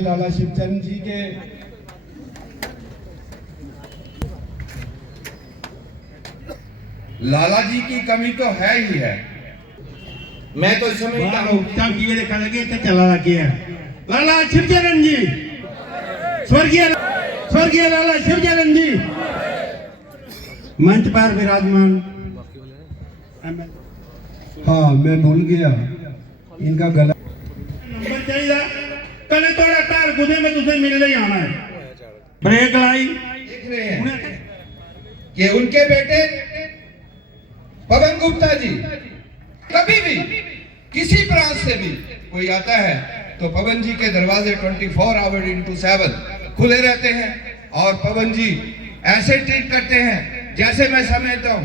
लाला शिवचंद जी के लाला जी की कमी तो है ही है। मैं तो समझता हूँ देखा लगे तो चला गया लाला शिवचरण जी, स्वर्गीय लाला शिवचरण जी मंच पर विराजमान। हाँ, मैं भूल गया इनका गला नंबर चाहिए कल थोड़ा कार गुदे में तुझे मिलने ही आना है। ब्रेक लाई देख रहे हैं कि उनके बेटे पवन गुप्ता जी कभी भी किसी प्रांत से भी कोई आता है तो पवन जी के दरवाजे 24 आवर इंटू 7 खुले रहते हैं और पवन जी ऐसे ट्रीट करते हैं जैसे मैं समझता हूँ,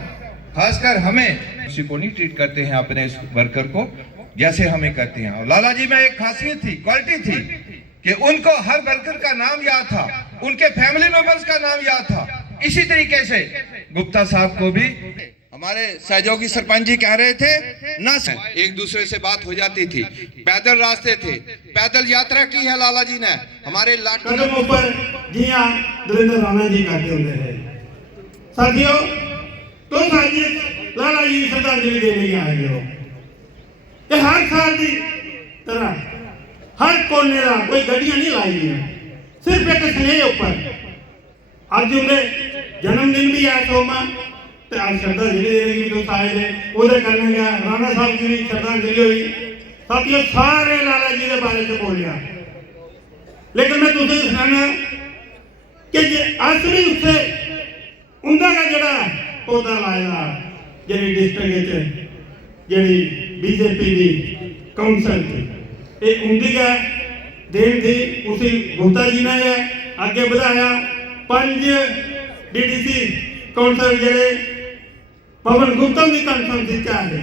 खासकर हमें किसी को नहीं ट्रीट करते हैं अपने वर्कर को जैसे हमें करते हैं। और लाला जी में एक खासियत थी, क्वालिटी थी कि उनको हर वर्कर का नाम याद था, उनके फैमिली मेंबर्स का नाम याद था। इसी तरीके से गुप्ता साहब को भी हमारे सहयोगी सरपंच जी कह रहे थे ना, एक दूसरे से बात हो जाती थी, पैदल रास्ते थे, पैदल यात्रा की है लाला जी ने हमारे कदम ऊपर जिया दरिंदर राणा जी कहते होते हैं। साथियों, तो साजिद लाला जी श्रद्धांजलि देने आए हो कि हर साल की तरह हर कोने का कोई गड्डियां नहीं लाई गई, सिर्फ एक स्नेह ऊपर अज उन्हें जन्मदिन भी है सोमा ते आज श्रद्धांजलि देने की तो आए थे उधर करने गया राणा साहब की भी श्रद्धांजलि हुई। साथियों, सारे लाला जी के बारे में बोलिया, लेकिन मैं तुझे सुनाना कि अस भी उससे उनका जड़ा पौधा लाया जी डिस्ट्रिक्ट जी बीजेपी की काउंसिल थी, ये उनकी है देन थी। उसी गुप्ता जी ने आगे बढ़ाया 5 डीडीसी काउंसिल जड़े पवन गुप्ता की काउंसिल क्या है।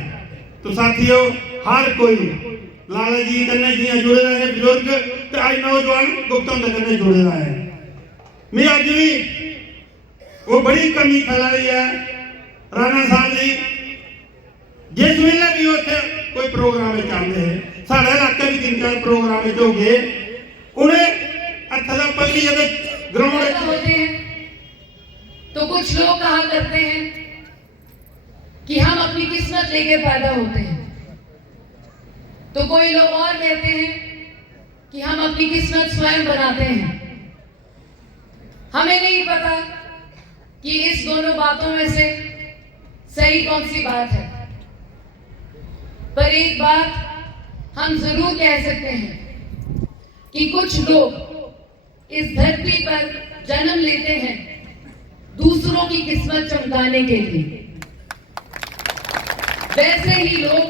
तो साथियों, हर कोई लाला जी कन्ने जियां जुड़े रहे बुजुर्ग तो आज नौजवान गुप्ता कन्ने जुड़े रहे हैं। मैं अज भी वो बड़ी कमी फैलाई है राणा साहब जी, जिस वेले भी उत्थे कोई प्रोग्राम चाहते हैं, साढ़े इलाके भी 3-4 प्रोग्राम हो गए, उन्हें अथला पल्ली ग्राउंड होते हैं तो कुछ लोग कहा करते हैं कि हम अपनी किस्मत लेके पैदा होते हैं, तो कोई लोग और कहते हैं कि हम अपनी किस्मत स्वयं बनाते हैं। हमें नहीं पता कि इस दोनों बातों में से सही कौन सी बात है, पर एक बात हम जरूर कह सकते हैं कि कुछ लोग इस धरती पर जन्म लेते हैं दूसरों की किस्मत चमकाने के लिए। वैसे ही लोग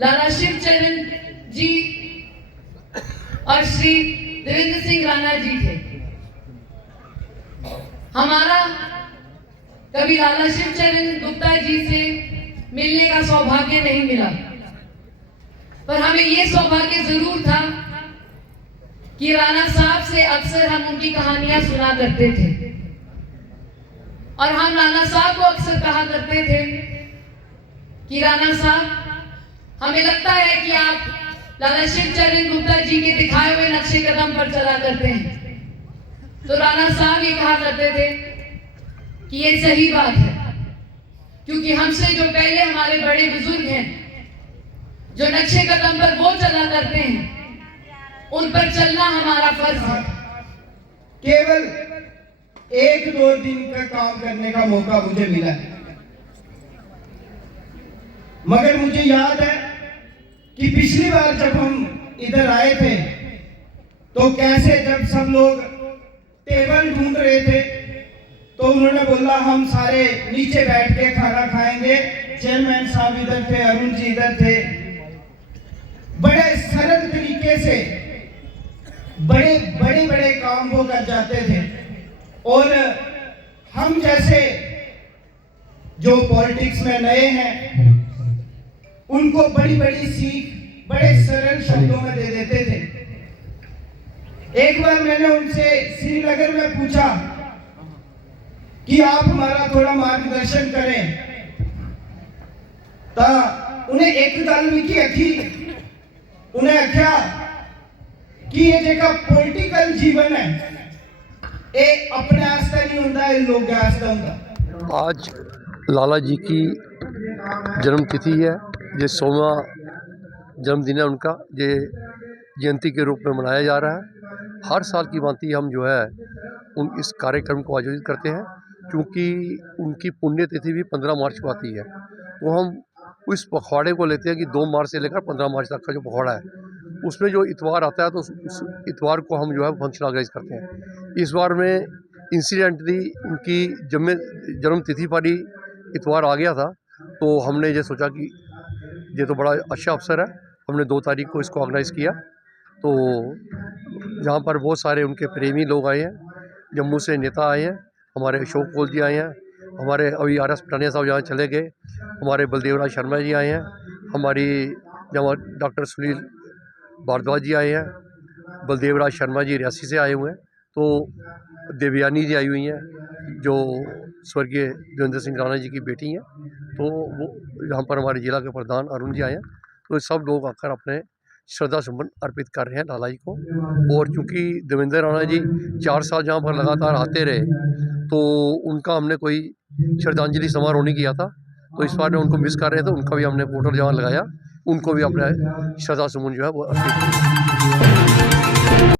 लाला शिवचरण जी और श्री देवेंद्र सिंह राणा जी थे। हमारा कभी लाला शिवचरण गुप्ता जी से मिलने का सौभाग्य नहीं मिला, पर हमें यह सौभाग्य जरूर था कि राणा साहब से अक्सर हम उनकी कहानियां सुना करते थे और हम राणा साहब को अक्सर कहा करते थे कि राणा साहब, हमें लगता है कि आप लाला शिवचरण गुप्ता जी के दिखाए हुए नक्शे कदम पर चला करते हैं। तो राणा साहब ये कहा करते थे कि ये सही बात है, क्योंकि हमसे जो पहले हमारे बड़े बुजुर्ग हैं जो नक्शे कदम पर वो चला करते हैं, उन पर चलना हमारा फर्ज है। केवल 1-2 दिन का काम करने का मौका मुझे मिला है, मगर मुझे याद है कि पिछली बार जब हम इधर आए थे तो कैसे जब सब लोग टेबल ढूंढ रहे थे तो उन्होंने बोला हम सारे नीचे बैठ के खाना खाएंगे। चेयरमैन साहब इधर थे, अरुण जी इधर थे। बड़े सरल तरीके से बड़े काम वो कर जाते थे और हम जैसे जो पॉलिटिक्स में नए हैं उनको बड़ी सीख बड़े सरल शब्दों में दे देते थे। एक बार मैंने उनसे श्रीनगर में पूछा कि आप हमारा थोड़ा मार्गदर्शन करें, तो उन्हें एक गल भी की आखी, उन्हें आख्या कि ये जेका पॉलिटिकल जीवन है ये अपने आस्ते नहीं होता, ये लोगों आस्ते होता। आज लाला जी की जन्म तिथि है, ये 100वां जन्मदिन है उनका, ये जयंती के रूप में मनाया जा रहा है। हर साल की भांति हम जो है इस कार्यक्रम को आयोजित करते हैं, क्योंकि उनकी पुण्यतिथि भी 15 मार्च को आती है। तो हम उस पखवाड़े को लेते हैं कि 2 मार्च से लेकर 15 मार्च तक का जो पखवाड़ा है, उसमें जो इतवार आता है तो उस इतवार को हम जो है फंक्शन ऑर्गेनाइज करते हैं। इस बार में इंसिडेंटली उनकी जन्म तिथि पर ही इतवार आ गया था, तो हमने ये सोचा कि ये तो बड़ा अच्छा अवसर है, हमने 2 तारीख को इसको ऑर्गेनाइज़ किया। तो यहाँ पर बहुत सारे उनके प्रेमी लोग आए हैं, जम्मू से नेता आए हैं, हमारे अशोक कोल जी आए हैं, हमारे अभी RS पठानिया साहब यहाँ चले गए, हमारे बलदेव राज शर्मा जी आए हैं, हमारी डॉक्टर सुनील भारद्वाज जी आए हैं, बलदेव राज शर्मा जी रियासी से आए हुए हैं, तो देवयानी जी आई हुई हैं जो स्वर्गीय देवेंद्र सिंह राणा जी की बेटी हैं, तो वो यहाँ पर हमारे जिला के प्रधान अरुण जी आए हैं। तो सब लोग आकर अपने श्रद्धा सुमन अर्पित कर रहे हैं लाला जी को। और चूँकि देवेंद्र राणा जी 4 साल जहाँ पर लगातार आते रहे, तो उनका हमने कोई श्रद्धांजलि समारोह नहीं किया था, तो इस बार उनको मिस कर रहे थे, उनका भी हमने फोटो जहाँ लगाया, उनको भी अपने श्रद्धा सुमन जो है वो अर्पित किया।